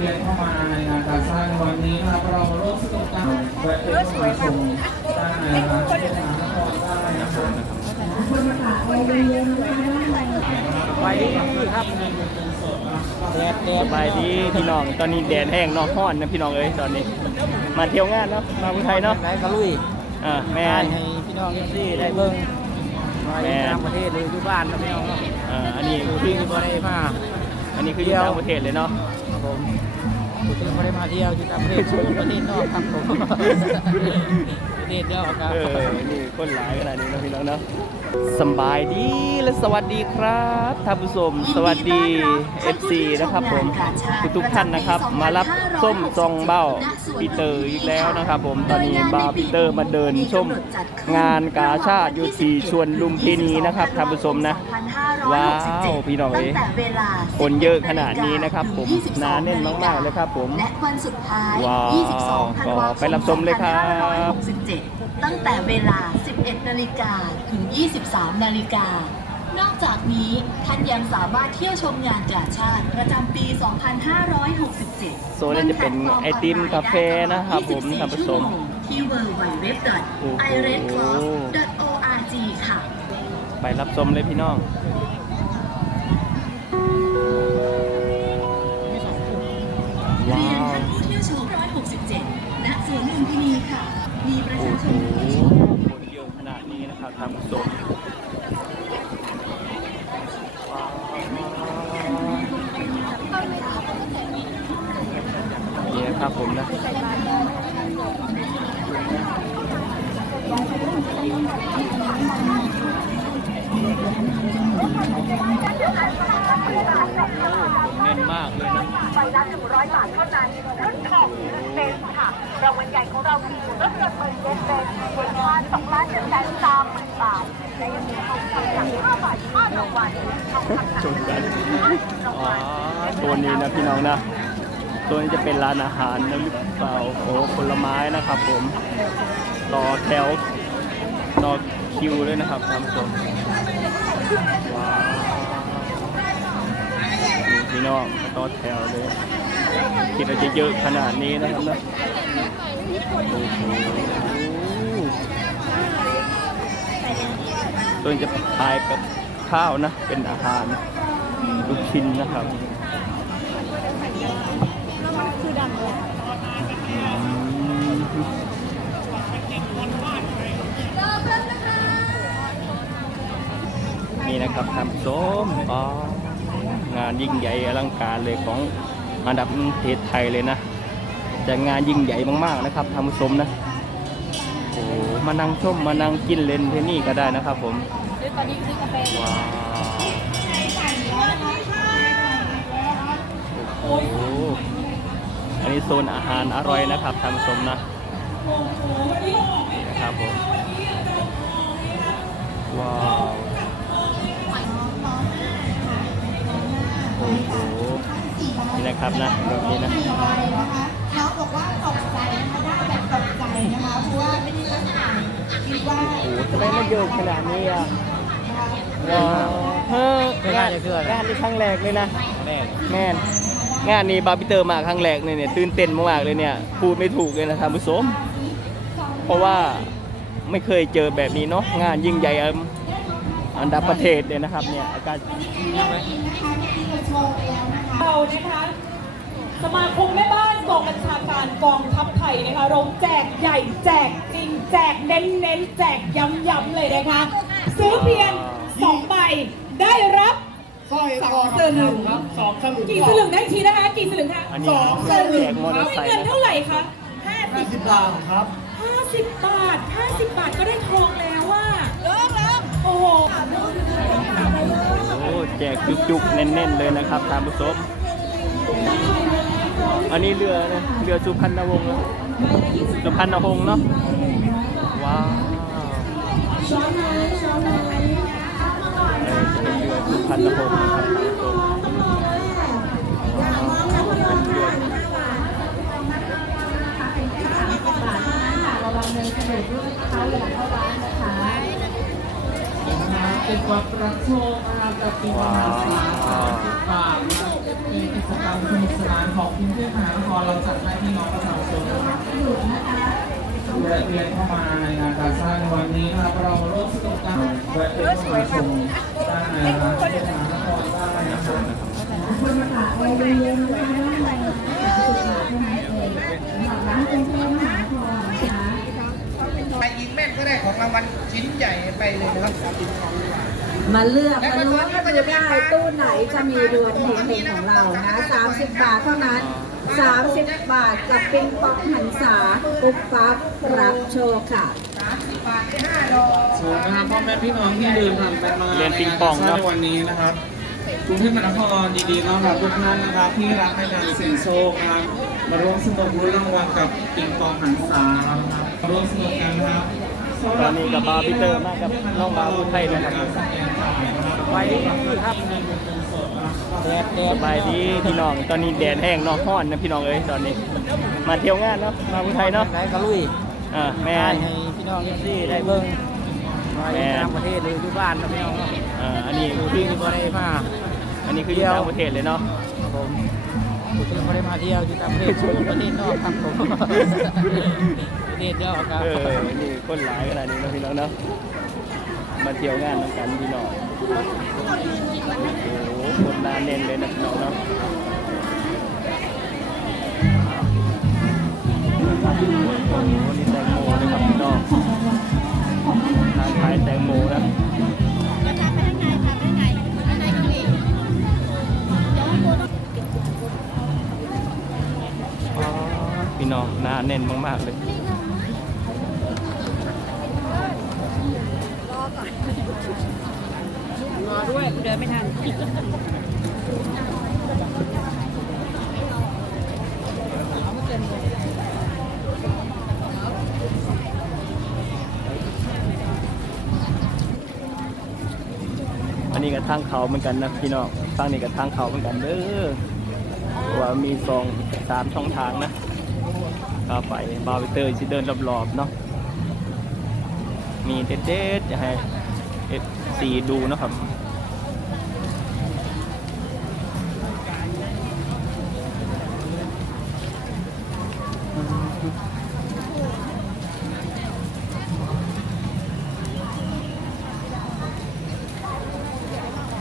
วียนเข้ามาในงานการสร้างในวันนี้นะครับเราร่วมสนุกกันแวะเวียนเข้ามาชมได้นะครับที่มานครได้นะครับไปครับแดดแดดไปดีพี่น้อง ตอนนี้แดดแห้งนอกห้อนนะพี่น้องเอ้ยตอนนี้ มาเที่ยวงานเนาะ มาเมืองไทยเนาะไหนก็ลุยอ่าแมให้นให้พี่น้องที่ได้เบิ่งมาแม่ต่างประเทศหรืออยู่บ้านนะพี่น้องเนาะอ่าอันนี้คือที่บ่ได้มาอันนี้คืออยู่ต่างประเทศเลยเนาะครับผม อยู่ที่บ่ได้มาเที่ยวอยู่ต่างประเทศประเทศนอกครับผมประเทศนอกครับเออนี่คนหลายขนาดนี้นะพี่น้องเนาะ สำบายดีและสวัสดีครับท่านผู้ชมสวัสดี FC นะครับผมทุกทุกๆท่านนะครับ มารับส้มซองเบ้าปีเตอร์อีกแล้วนะครับ ผมตอนนี้บาร์ปีเตอร์มาเดินชมงานกาชาติอยู่ที่ชวนลุมพินีนะครับท่านผู้ชมนะว้าวพี่น้องเอ้ยคนเยอะขนาดนี้นะครับ ผมหนาแน่นมากๆเลยครับ ผมและวันสุดท้ายว้าว22ธันวาคมไปรับชมเลยครับ2567ตั้งแต่เวลา 11นาฬิกาถึง23นาฬิกา นอกจากนี้ท่านยังสามารถเที่ยวชมงานกาชาติประจำปี 2567โซนนี้จะเป็นไอติมกาแฟนะครับผมท่านผู้ชมที่ www.iredclub.org ค่ะ ไปรับชมเลยพี่น้อง ท่านผู้ชมนี่ครับผมนะเน้นมากเลยนะใบละ100บาทเท่านั้นรุ่นของเบนค่ะรางวัลใหญ่ของเราคือรถยนต์เมอร์เซเดสเบนซ์มูลค่า2ล้าน1แสน3หมื่น บาทและยังมีทองคำหนัก5บาท5รางวัลทองคำหนักชนกันรางอ๋อวัลตัวนี้นะพี่น้องนะ ตัวนี้จะเป็นร้านอาหารนะหรือเปล่าโอ้ผลไม้นะครับผมต่อแถวต่อคิวเลยนะครับท่านผู้ชมว้าวนี่พี่น้องต่อแถวเลยคิดว่าจะเยอะขนาดนี้นะครับนะโอ้โห ตัวนจะขายกับข้าวนะ เป็นอาหารลูกชิ้นนะครับนี่นะครับท่านผู้มอ๋องานยิ่งใหญ่อลังการเลยของอันดับประเทศไทยเลยนะจะงานยิ่งใหญ่มากๆนะครับท่านผู้มนะ มานั่งชมมานั่งกินเล่นที่นี่ก็ได้นะครับผมว้าวโอ้โหอันนี้โซนอาหารอร่อยนะครับท่านผู้ชมนะนี่นะครับผมว้าวโอ้โหนี่นะครับนะแบบนี้นะ ไมมันเยอะขนาดนี้อะว้าวเฮ้ยเคยได้เลยคืออะไรงานนี้ครั้งแรกเลยนะแม่แม่นงานนี้บาร์บิเตอร์มาครั้งแรกเลยเนี่ยตื่นเต้นมากๆเลยเนี่ยพูดไม่ถูกเลยนะท่านผู้ชมเพราะว่าไม่เคยเจอแบบนี้เนาะงานยิ่งใหญ่อันดับประเทศเลยนะครับเนี่ยอากาศเรานะคะ สมาคมแม่บ้านกองบัญชาการกองทัพไทยนะคะเราแจกใหญ่แจกจริง แจกเน้นเน้นๆแจกย้ำๆเลยนะคะ ซื้อเพียงสองใบได้รับสร้อยสคอองสลึงครับสองสลึงกี่สลึงได้ทีนะคะกี่สลึงคะอันนี้แจกมอเตอร์ไม่ไซค์เงินนะเท่าไหร่คะห้าสิบบาทครับ50บาท50บาทก็ได้ทองแล้วว่าเลิกแล้วโอ้โหโอ้แจกจุกๆแน่นๆเลยนะครับท่านผู้ชม อันนี้เรือนะเรือสุพรรณวงศ์นะสุพรรณหงษ์เนาะว้าวอันนี้จะเป็นเรือสุพรรณหงษ์นะครับท่านผู้ชมว้าวเป็นเรือเป็นความรักโชคนะครับจากปีมหาศาล รุงเทพมหานครเราจัดให้พี่น้องประชาชนนะครับแวะเวียนเข้ามาในงานการสร้างวันนี้นะครับเราร่วมสนุกกันแวะเวียนเข้ามาชมด้านในร้านกรุงเทพมหานครได้นะครับไปยิงแม่นก็ได้ของรางวัลชิ้นใหญ่ไปเลยนะครับ มาเลือกมาดูว่าถ้าดูได้ตู้ไหนจะมีดวงเฮงๆของเรานะ 30 บาทเท่านั้น 30 บาทกับปิงปองหันษาปุ๊บปั๊บรับโชคค่ะ30บาทได้5ดอกเชิญนะครับพ่อแม่พี่น้องที่เดินทางไปมาเรียนปิงปองเนอะในวันนี้นะครับกรุงเทพมหานครยินดีต้อนรับทุกท่านนะครับ ที่รักในการเสี่ยงโชคนะครับมาร่วมสนุกลุ้นรางวัลกับปิงปองหันษานะครับมาร่วมสนุกกันนะครับ ตอนนี้กับบาร์บิเตอร์มากกับน้องบาร์บุไทยนะครับไปครับแดดแดสดบายดีพี่น้อง ตอนนี้แดดแห้งนอกห้อนนะพี่น้องเอ้ยตอนนี้ มาเที่ยวงานเนาะมาบุญไทยเนาะไหนก็ลุยอ่าแมให้นให้พี่น้องที่ได้เบิ่งมาอยู่ต่างประเทศหรืออยู่บ้านนะพี่น้องเนาะอ่าอันนี้อยู่คือที่บ่ได้มาอันนี้คืออยู่ต่างประเทศเลยเนาะครับผมอยู่ที่ได้มาเที่ยวอยู่ต่างประเทศประเทศนอกครับผมประเทศเดียวครับเออนี่ คนหลายขนาดนี้นะพี่น้องเนาะมาเที่ยวงานนำกันพี่น้องโอ้โหคนหนาแน่นเลยนะพี่น้องเนาะโอ้โหนี่แตงโมเลยครับพี่น้องทางขายแตงโมนะพี่น้องหนาแน่นมากๆเลย รอด้วยเดินไม่ทันอันนี้กับทางเขาเหมือนกันนะพี่น้องฟังนี่กับทางเขาเหมือนกันเด้อว่ามีสองสามช่องทางนะก็ไปบาร์บิเตอร์สิเดินรอบๆเนาะมีเด็ดๆจะให้เอฟซีดูนะครับ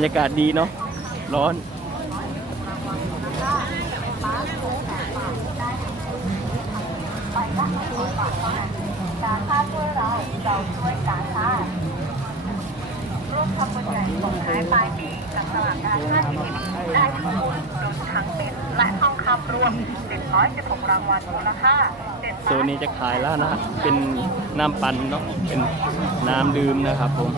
รรยากาศดีเนาะร้อน การชาติช่วยเราเราช่วยการชาติร่วมทำบุญใหญ่ส่งท้ายปลายปีกับสลากการชาติที่ได้ทั้งบุญรวมทั้งสินและทองคำรวม116รางวัลมูลค่าโซนนี้จะขายแล้วนะ เป็นน้ำปั่นเนาะเป็นน้ำดื่มนะครับผม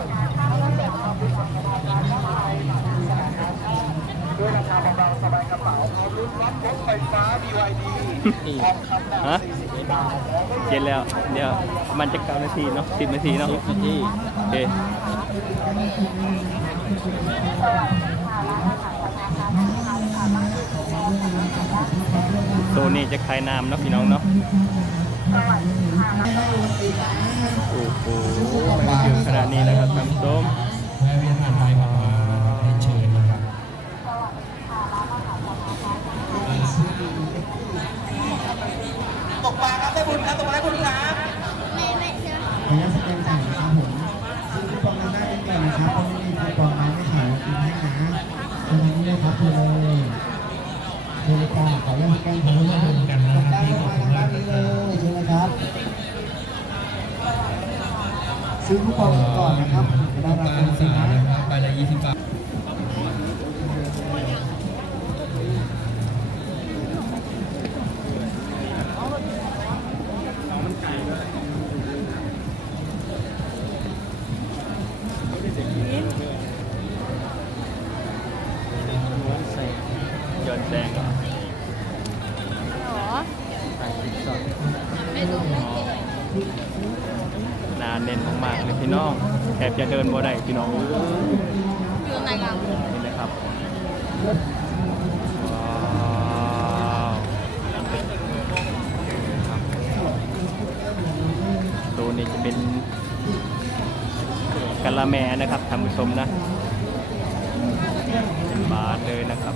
ด้วยราคาเบาๆ สบายกระเป๋าพร้อมรุ่นรับรถไฟฟ้า BYD ทองคำหนักฮะ40บาทแล้วก็เย็นแล้ว เดี๋ยวมันจะเก้านาทีเนาะสิบนาทีเนาะสิบนาทีโอเคโซนนี้จะขายน้ำเนาะพี่น้องเนาะโอ้โหเยอะขนาดนี้นะครับท่านผู้ชม ตกปลาครับได้บุญครับตกปลาได้บุญครับขออนุญาตสแกนจ่ายนะครับผมซื้อคูปองด้านหน้าด้เลยนะครับเพราะไม่มีคูปองมาไม่ขายกินให้นะตรงนี้เลยครับเลยเชิญเลยค่ะขออนุญาตสแกนขออนุญาตดูกันนะครับที่ขอบคุณมากนี้เลยเชิญเลยครับ ซื้อคูปองก่อนนะครับได้รับเป็นสินค้าใบละ20บาท หนาเน้นมากๆเลยพี่น้องแทบจะเดินบ่ได้พี่น้องอยู่ไหนกันนี่นะครับว้าวครับตัวนี้จะเป็นกะละแมนะครับท่านผู้ชมนะเป็นบาทเลยนะครับ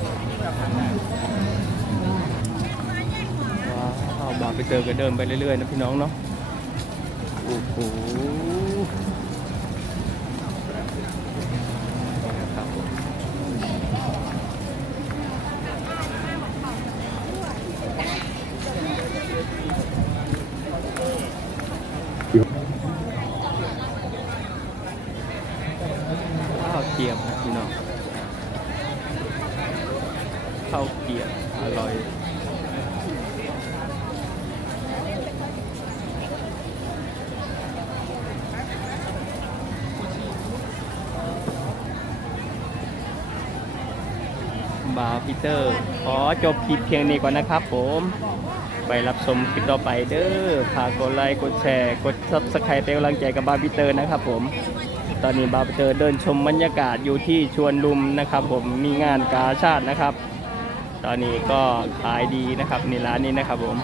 ข้าบาไปเจอก็เดินไปเรื่อยๆนะพี่น้องเนาะโอ้โหครับผมข้าวเกรียบนะพี่น้องข้าวเกรียบอร่อย บาร์พีเตอร์ ขอจบคลิปเพียงนี้ก่อนนะครับผม ไปรับชมคลิปต่อไปเด้อฝากกดไลค์กดแชร์ กดซับสไครต์เป็นกำลังใจกับบาร์พีเตอร์นะครับผม ตอนนี้บาร์พีเตอร์เดินชมบรรยากาศอยู่ที่ชวนลุมนะครับ ผมมีงานกาชาตินะครับ ตอนนี้ก็ขายดีนะครับในร้านนี้นะครับผม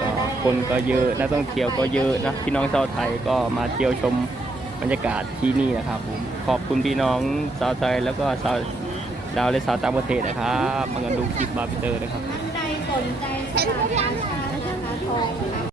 ก็คนก็เยอะนักท่องเที่ยวก็เยอะนะพี่น้องชาวไทยก็มาเที่ยวชมบรรยากาศที่นี่นะครับผมขอบคุณพี่น้องชาวไทยแล้วก็ชาว ดาวเลสซาต่างประเทศนะครับมากันดูคลิปบาร์บีเตอร์นะครับ ท่านใดสนใจสถานการค้านะคะทอง